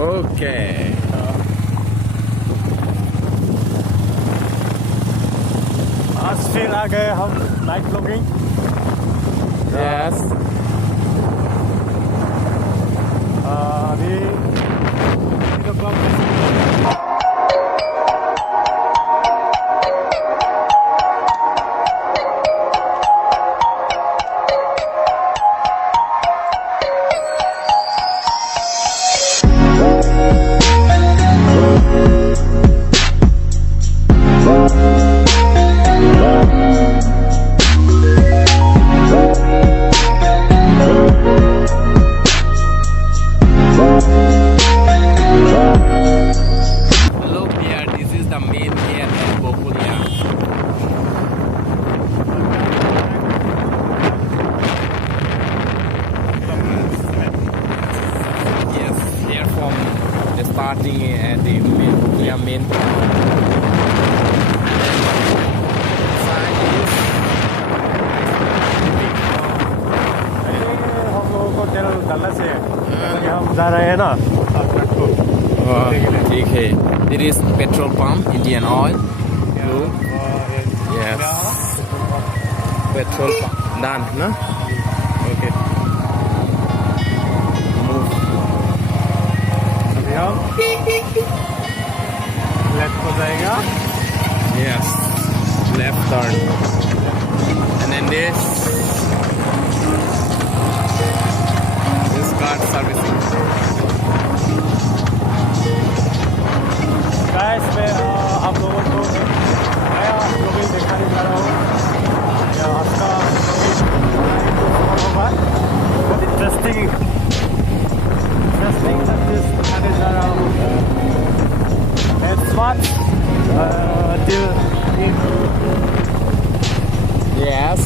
Okay. आज फिर आ गए हम नाइट ब्लॉगिंग Yes. अभी Look here, this is the main gate at Gokulia. Yes, here from the starting at the main Gokulia main town. And then side is हम लोगों को तेल डालना से हम जा रहे हैं ना ठीक है. It is petrol pump, Indian oil. Look. Yes. Petrol pump. Done, na? Okay. Move. अभी हम लेफ्ट को जाएगा Yes. Left turn. And then this car servicing. Guys मैं आप लोगों को नया ब्लॉगिंग दिखाने जा रहा हूँ आज का होगा बहुत इंटरेस्टिंग दिखाने जा रहा हूँ till Yes.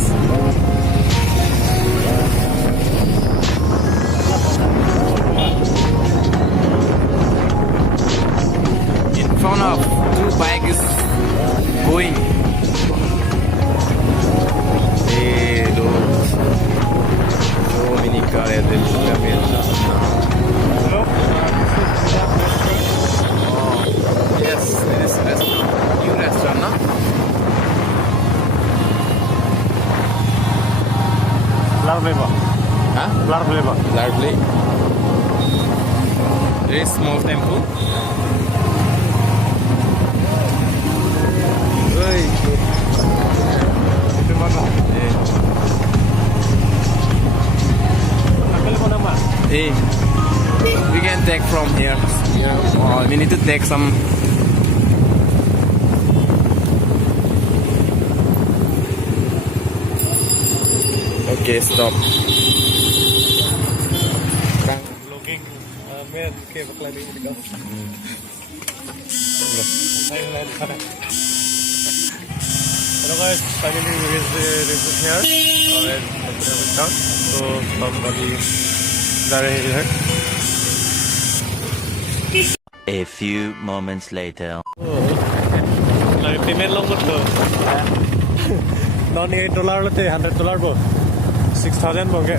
In front of two bikes going. Hey, look. So many cars at the Oh, yes, it is restaurant. New restaurant, no? Larbleva Huh? Larbleva Largely. Very small temple. itu mana ambil mana mas Hey, we can take from here. Oh, we need to take some. Okay, stop. vlogging मैं के बकला नहीं दिखा Hello guys, finally we reached here so हम अभी जा रहे हैं A few moments later. Like payment long to non $8 लेते $100 बो 6,000 बो के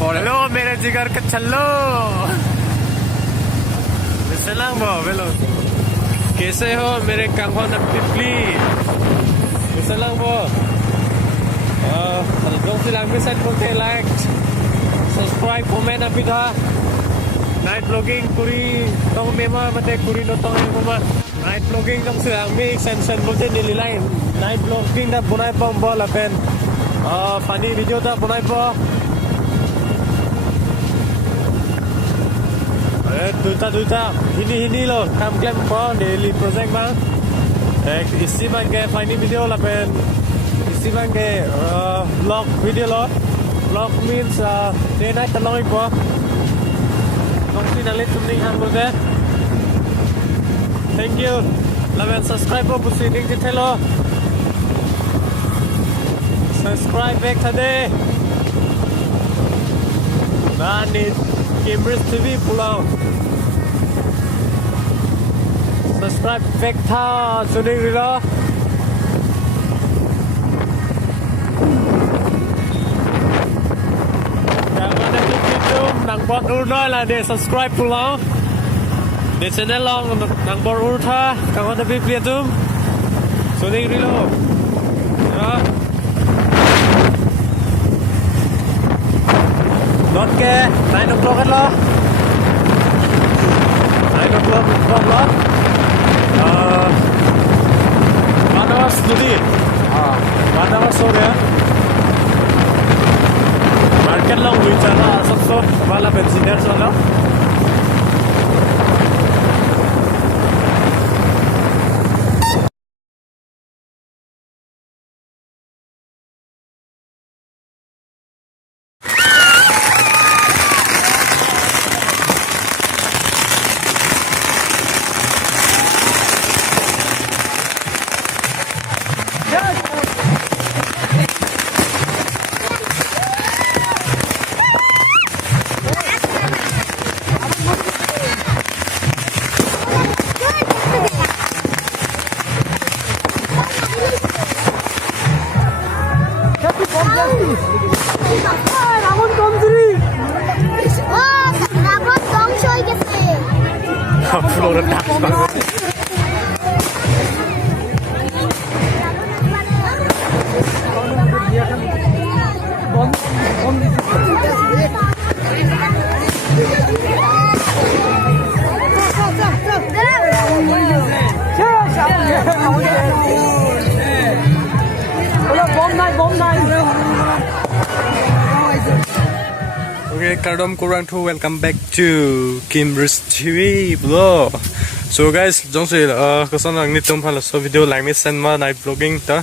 for हेलो मेरे जिगर के छल्लो सलाम हेलो कैसे हो मेरे कांगो न पिपली सलाम वो dong silang bisa konten like subscribe comment api tha night blogging पूरी तो मेमा मते पूरी नो तो मेमा नाइट ब्लॉगिंग कम से आमी सेंसन बोलते नीली लाइन नाइट ब्लॉगिंग दा बनाई पम बोला पेन फनी वीडियो दा बनाई पो दुटा हिनी लो काम क्लेम पो डेली प्रोजेक्ट मा एक इसी बन के फनी वीडियो ला पेन इसी बन के ब्लॉग वीडियो लो ब्लॉग मींस डे नाइट तलोई पो Don't see the little thing hamburger. Thank you. Love and subscribe for proceeding to tell. Subscribe back today. Nani Cambridge TV Pulau. Subscribe back to Suning Rilo. Nang bot ur nói là để subscribe của nó để channel long nang bot ur tha cảm ơn quý vị zoom số đi rilo đó đón ke 9 o'clock hết lo 9 o'clock lo mana was tadi mana was sore market long bicara sosok kepala bensiner soalnya Florida Okay, Kardom Kurantu, welcome back to Cambridge TV vlog. So guys, don't say kasan ang nitum pala so video like me send ma night vlogging ta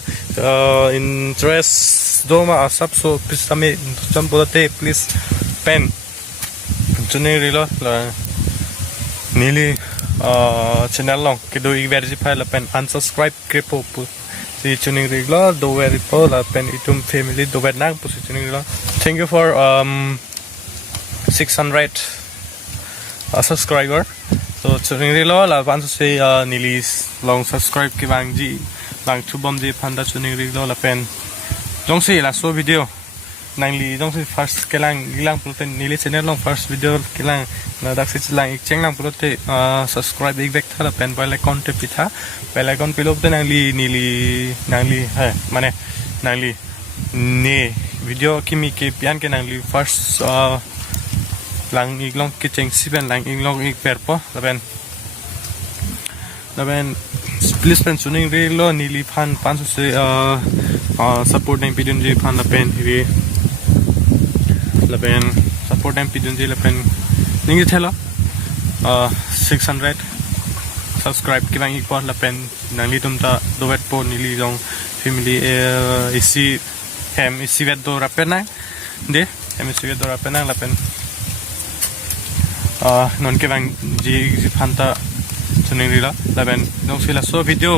interest do ma asap so please kami jam bolate please pen june rilo la nili channel long kido i verify la pen unsubscribe kripo pu si tuning rilo do verify la pen itum family do nang pu si tuning rilo. Thank you for 600 subscriber. So tuning rilo la pan so say nili long subscribe ki bang ji bang chu bom ji phanda tuning rilo la pen jong si la so video nangli jong si first kelang gilang pulten nili channel long first video kelang na dak si lang ik cheng lang pulote subscribe ik vek thala pen bell icon te pitha bell icon pilop te nangli hai mane nangli ne video kimi ke pian ke nangli first lang iglong kitchen siben lang iglong ik perpo laben please pen tuning rilo nili phan pan so support nang pidun ji phan lapen hi lapen support nang pidun ji lapen ningi thela 600 subscribe ki bang ik por lapen nangli tumta dovet po nili jong family isi hem isi vet do rapena de hem isi vet do rapena lapen non ke bang ji phanta tuning rila laben nong sila so video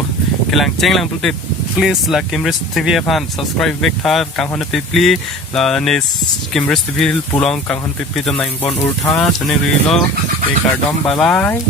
kelang chenglang pulte please la Cambridge TV fan subscribe back tha kanghon pipli la ne Cambridge TV pulong kanghon pipli jam nang bon urtha tuning rilo e kardom bye bye.